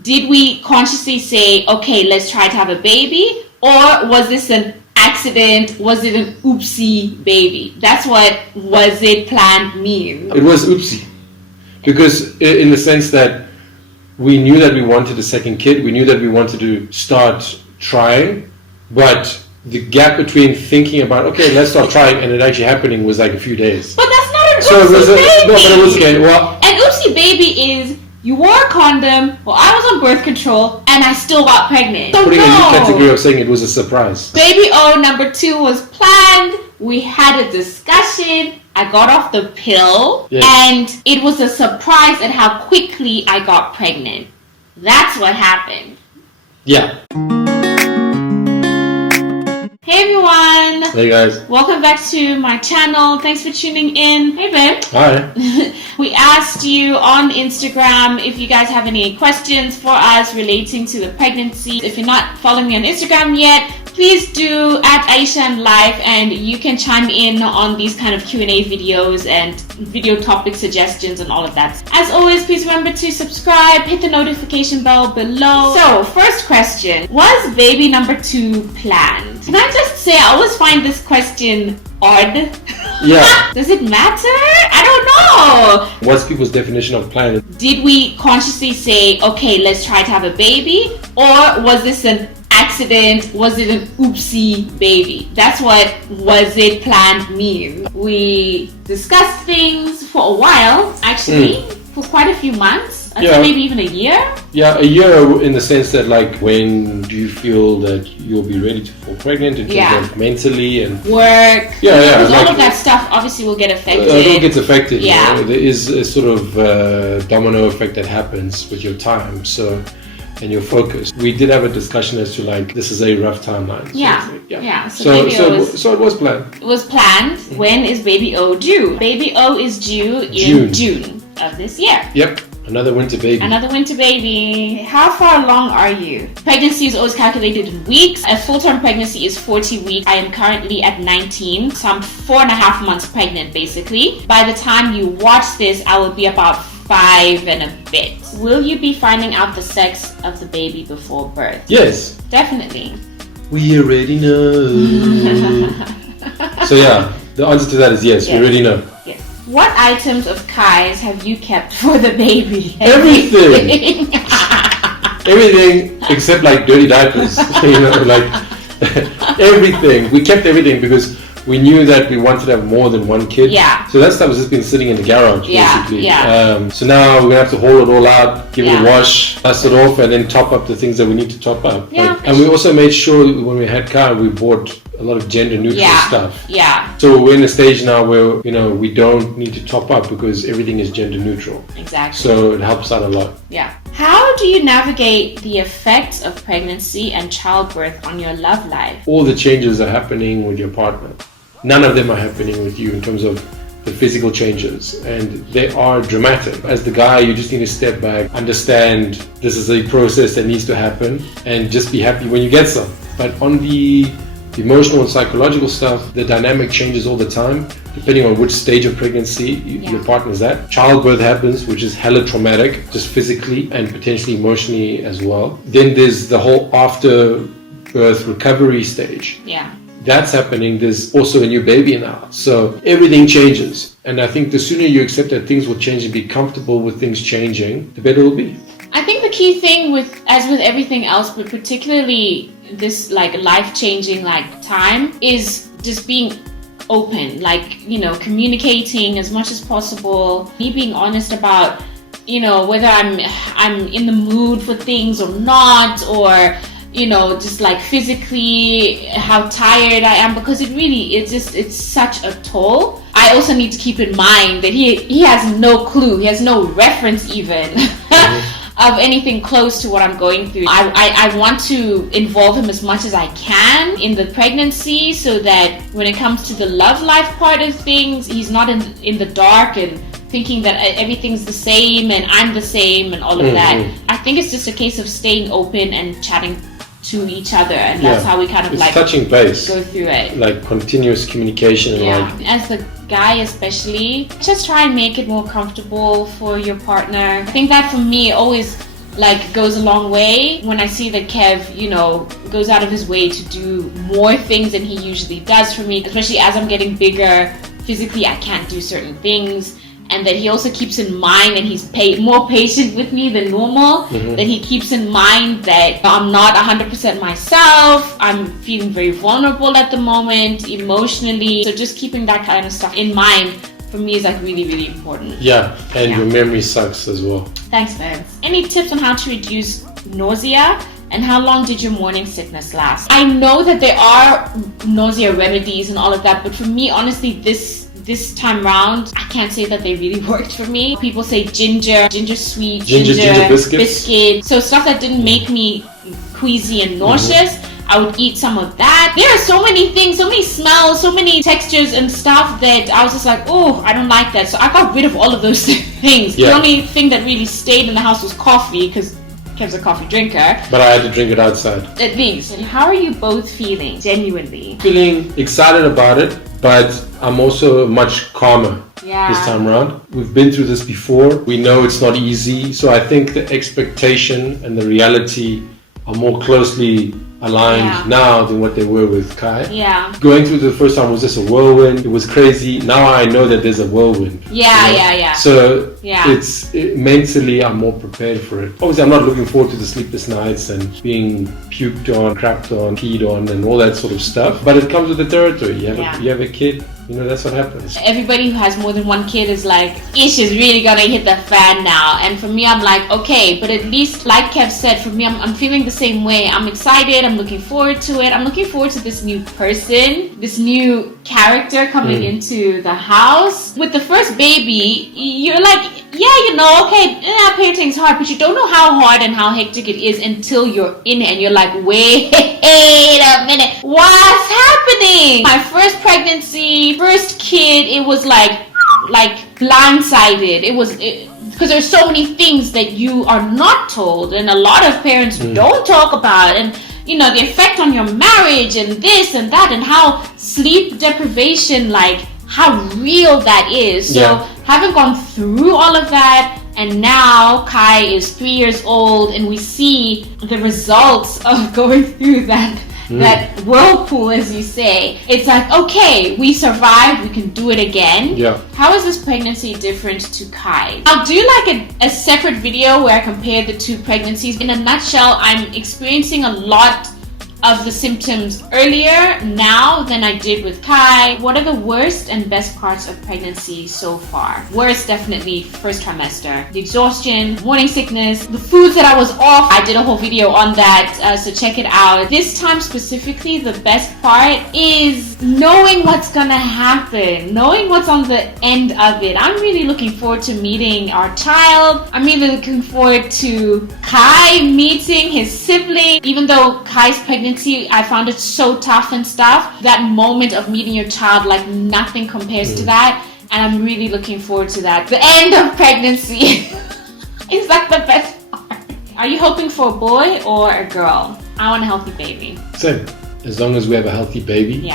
Did we consciously say, okay, let's try to have a baby? Or was this an accident? Was it an oopsie baby? That's what was it planned mean. It was oopsie. Because in the sense that we knew that we wanted a second kid, we knew that we wanted to start trying, but the gap between thinking about, okay, let's start trying, and it actually happening was like a few days. But that's not an So oopsie it was baby. no, but it was okay. Well, An oopsie baby is you wore a condom, or I was on birth control, and I still got pregnant. So putting a new no. category of saying it was a surprise. Baby O number 2 was planned. We had a discussion. I got off the pill, Yes. and it was a surprise at how quickly I got pregnant. That's what happened. Yeah. Hey everyone! Hey guys. Welcome back to my channel. Thanks for tuning in. Hey babe. Hi. We asked you on Instagram if you guys have any questions for us relating to the pregnancy. If you're not following me on Instagram yet, please do at Aisha and Life, and you can chime in on these kind of Q&A videos and video topic suggestions and all of that. As always, please remember to subscribe, hit the notification bell below. So, first question, was baby number 2 planned? Can I just say, I always find this question odd. Yeah. Does it matter? I don't know. What's people's definition of plan? Did we consciously say, okay, let's try to have a baby? Or was this an accident? Was it an oopsie baby? That's what was it planned mean. We discussed things for a while, actually, for quite a few months. I'd say maybe even a year. Yeah, a year in the sense that, like, when do you feel that you'll be ready to fall pregnant in terms of mentally and work? Yeah. Because all of that stuff obviously will get affected. It all gets affected. Yeah. You know? There is a sort of domino effect that happens with your time. So. And your focus. We did have a discussion as to, like, this is a rough timeline. So it was planned. It was planned. When is baby O due? Baby O is due in June of this year. Yep. Another winter baby. Another winter baby. How far along are you? Pregnancy is always calculated in weeks. A full-term pregnancy is 40 weeks. I am currently at 19, so I'm 4.5 months pregnant, basically. By the time you watch this, I will be about 5 and a bit. Will you be finding out the sex of the baby before birth? Yes. Definitely. We already know. So yeah, the answer to that is yes. We already know. Yes. What items of Kai's have you kept for the baby? Everything. Everything except, like, dirty diapers. You know, like everything. We kept everything because we knew that we wanted to have more than one kid. Yeah. So that stuff has just been sitting in the garage, basically. Yeah. So now we're going to have to haul it all out, give it a wash, dust it off, and then top up the things that we need to top up. Yeah. And we also made sure when we had Kai, we bought a lot of gender neutral stuff. Yeah. So we're in a stage now where, you know, we don't need to top up because everything is gender neutral. Exactly. So it helps out a lot. Yeah. How do you navigate the effects of pregnancy and childbirth on your love life? All the changes are happening with your partner. None of them are happening with you in terms of the physical changes, and they are dramatic. As the guy, you just need to step back, understand this is a process that needs to happen, and just be happy when you get some. But on the emotional and psychological stuff, the dynamic changes all the time, depending on which stage of pregnancy your partner's at. Childbirth happens, which is hella traumatic, just physically and potentially emotionally as well. Then there's the whole after birth recovery stage. Yeah. That's happening. There's also a new baby now. So everything changes. And I think the sooner you accept that things will change and be comfortable with things changing, the better it will be. I think the key thing as with everything else, but particularly this, like, life-changing, like, time, is just being open, like, you know, communicating as much as possible, me being honest about, you know, whether I'm in the mood for things or not, or, you know, just like physically how tired I am, because it's such a toll. I also need to keep in mind that he has no clue, he has no reference even of anything close to what I'm going through. I want to involve him as much as I can in the pregnancy, so that when it comes to the love life part of things, he's not in the dark and thinking that everything's the same and I'm the same and all of that. I think it's just a case of staying open and chatting to each other, and that's how we kind of like touching base, go through it, like continuous communication. And as the guy especially, just try and make it more comfortable for your partner. I think that for me always like goes a long way. When I see that Kev, you know, goes out of his way to do more things than he usually does for me, especially as I'm getting bigger, physically I can't do certain things, and that he also keeps in mind, and he's more patient with me than normal, that he keeps in mind that I'm not 100% myself, I'm feeling very vulnerable at the moment, emotionally, so just keeping that kind of stuff in mind for me is like really, really important. Yeah, and your memory sucks as well. Thanks, Vince. Any tips on how to reduce nausea? And how long did your morning sickness last? I know that there are nausea remedies and all of that, but for me, honestly, this time round, I can't say that they really worked for me. People say ginger sweet, ginger biscuit. So stuff that didn't make me queasy and nauseous, I would eat some of that. There are so many things, so many smells, so many textures and stuff that I was just like, oh, I don't like that. So I got rid of all of those things. The only thing that really stayed in the house was coffee, because Kev's a coffee drinker. But I had to drink it outside. At least. How are you both feeling, genuinely? Feeling excited about it, but I'm also much calmer this time around. We've been through this before. We know it's not easy. So I think the expectation and the reality are more closely aligned now than what they were with Kai. Yeah. Going through the first time was just a whirlwind. It was crazy. Now I know that there's a whirlwind. Yeah. So mentally I'm more prepared for it. Obviously I'm not looking forward to the sleepless nights and being puked on, crapped on, peed on and all that sort of stuff. But it comes with the territory. You have a kid. You know, that's what happens. Everybody who has more than one kid is like, ish is really gonna hit the fan now. And for me, I'm like, okay, but at least, like Kev said, for me, I'm feeling the same way. I'm excited. I'm looking forward to it. I'm looking forward to this new person, this new character coming into the house. With the first baby, you're like, parenting's hard, but you don't know how hard and how hectic it is until you're in it and you're like, wait a minute, what's happening? My first pregnancy, first kid, it was like blindsided. It was because there's so many things that you are not told, and a lot of parents don't talk about, and you know, the effect on your marriage and this and that, and how sleep deprivation, like how real that is. So having gone through all of that, and now Kai is 3 years old, and we see the results of going through that whirlpool, as you say. It's like, okay, we survived, we can do it again. How is this pregnancy different to Kai? I'll do like a separate video where I compare the two pregnancies. In a nutshell, I'm experiencing a lot of the symptoms earlier now than I did with Kai. What are the worst and best parts of pregnancy so far? Worst, definitely first trimester. The exhaustion, morning sickness, the foods that I was off. I did a whole video on that, so check it out. This time specifically, the best part is knowing what's gonna happen, knowing what's on the end of it. I'm really looking forward to meeting our child. I'm really looking forward to Kai meeting his sibling. Even though Kai's pregnancy, I found it so tough and stuff. That moment of meeting your child, like nothing compares to that. And I'm really looking forward to that. The end of pregnancy is like the best part. Are you hoping for a boy or a girl? I want a healthy baby. Same. As long as we have a healthy baby.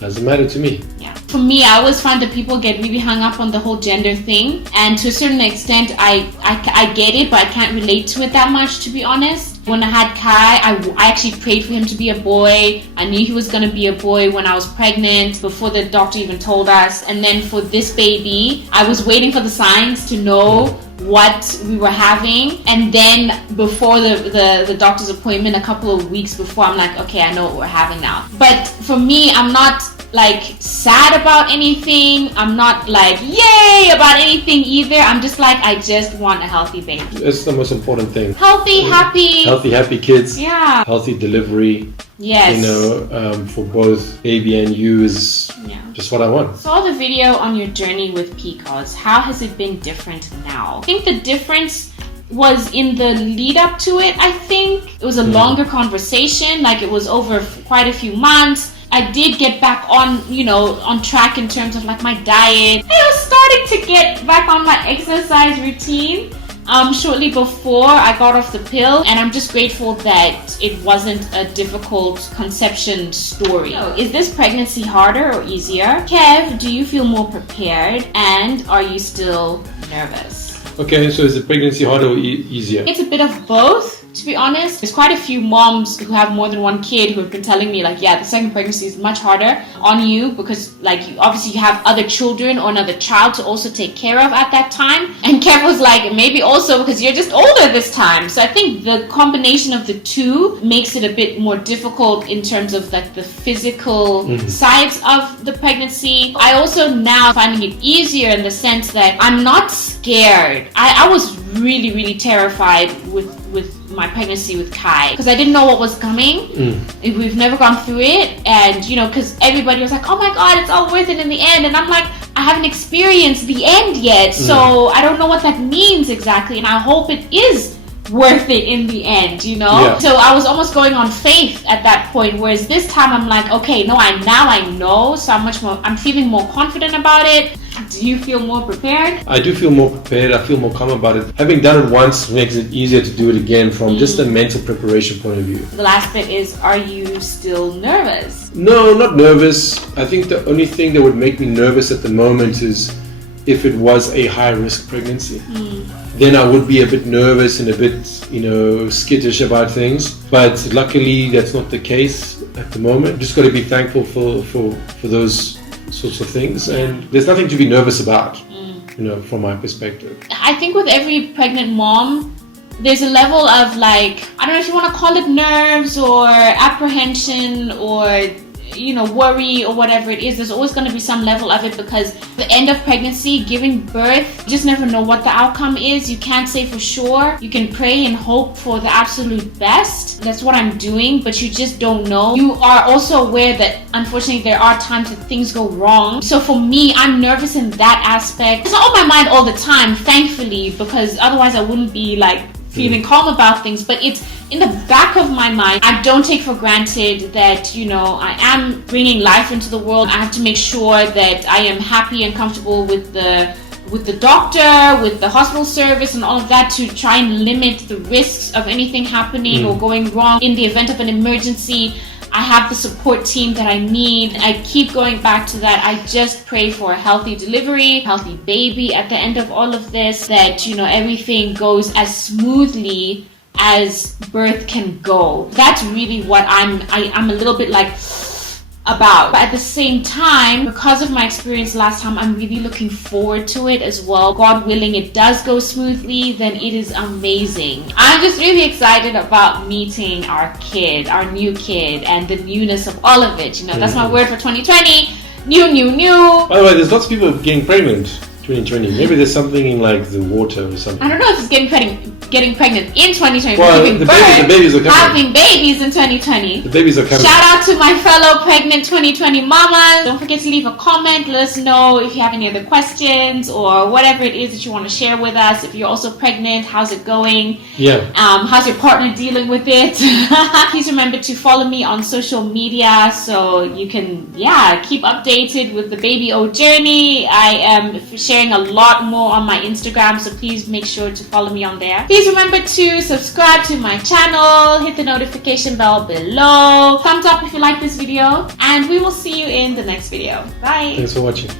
Doesn't matter to me. For me, I always find that people get really hung up on the whole gender thing. And to a certain extent, I get it, but I can't relate to it that much, to be honest. When I had Kai, I actually prayed for him to be a boy. I knew he was going to be a boy when I was pregnant, before the doctor even told us. And then for this baby, I was waiting for the signs to know what we were having. And then before the doctor's appointment, a couple of weeks before, I'm like, okay, I know what we're having now. But for me, I'm not like sad about anything. I'm not like yay about anything either. I'm just like, I just want a healthy baby. It's the most important thing. Healthy, happy kids. Yeah. Healthy delivery. Yes. You know, for both baby and you is just what I want. Saw the video on your journey with PCOS. How has it been different now? I think the difference was in the lead up to it. I think it was a longer conversation. Like it was over quite a few months. I did get back on track in terms of like my diet. I was starting to get back on my exercise routine shortly before I got off the pill, and I'm just grateful that it wasn't a difficult conception story. So, is this pregnancy harder or easier? Kev, do you feel more prepared, and are you still nervous? Okay, so is the pregnancy harder or easier? It's a bit of both, to be honest. There's quite a few moms who have more than one kid who have been telling me like, yeah, the second pregnancy is much harder on you because like you obviously have other children or another child to also take care of at that time. And Kev was like, maybe also because you're just older this time. So I think the combination of the two makes it a bit more difficult in terms of like the physical sides of the pregnancy. I also now finding it easier in the sense that I'm not scared. I was really terrified with my pregnancy with Kai because I didn't know what was coming. We've never gone through it, and you know, because everybody was like, oh my god, it's all worth it in the end, and I'm like, I haven't experienced the end yet, so I don't know what that means exactly, and I hope it is worth it in the end, you know? Yeah. So I was almost going on faith at that point, whereas this time I'm like, okay, no, I know, so I'm feeling more confident about it. Do you feel more prepared? I do feel more prepared. I feel more calm about it. Having done it once makes it easier to do it again from just a mental preparation point of view. The last bit is, are you still nervous? No, not nervous. I think the only thing that would make me nervous at the moment is if it was a high-risk pregnancy. Then I would be a bit nervous and a bit, skittish about things. But luckily, that's not the case at the moment. Just got to be thankful for those sorts of things, and there's nothing to be nervous about, from my perspective. I think with every pregnant mom, there's a level of like, I don't know if you want to call it nerves or apprehension or worry or whatever it is. There's always going to be some level of it because the end of pregnancy, giving birth, you just never know what the outcome is. You can't say for sure. You can pray and hope for the absolute best. That's what I'm doing, but you just don't know. You are also aware that unfortunately there are times that things go wrong. So for me, I'm nervous in that aspect. It's not on my mind all the time, thankfully, because otherwise I wouldn't be like feeling calm about things, but it's in the back of my mind. I don't take for granted that, I am bringing life into the world. I have to make sure that I am happy and comfortable with the doctor, with the hospital service and all of that to try and limit the risks of anything happening or going wrong in the event of an emergency. I have the support team that I need. I keep going back to that. I just pray for a healthy delivery, healthy baby at the end of all of this, that, everything goes as smoothly as birth can go. That's really what I'm a little bit like about. But at the same time, because of my experience last time, I'm really looking forward to it as well. God willing, it does go smoothly, then it is amazing. I'm just really excited about meeting our kid, our new kid, and the newness of all of it. That's my word for 2020. New. By the way, there's lots of people getting pregnant 2020. Maybe there's something in like the water or something. I don't know if it's getting pregnant in 2020. Well, the babies are coming. Having babies in 2020. The babies are coming. Shout out to my fellow pregnant 2020 mamas. Don't forget to leave a comment. Let us know if you have any other questions or whatever it is that you want to share with us. If you're also pregnant, how's it going? Yeah. How's your partner dealing with it? Please remember to follow me on social media so you can, keep updated with the baby O journey. I am sharing a lot more on my Instagram, so please make sure to follow me on there. Please remember to subscribe to my channel, hit the notification bell below, thumbs up if you like this video, and we will see you in the next video. Bye. Thanks for watching.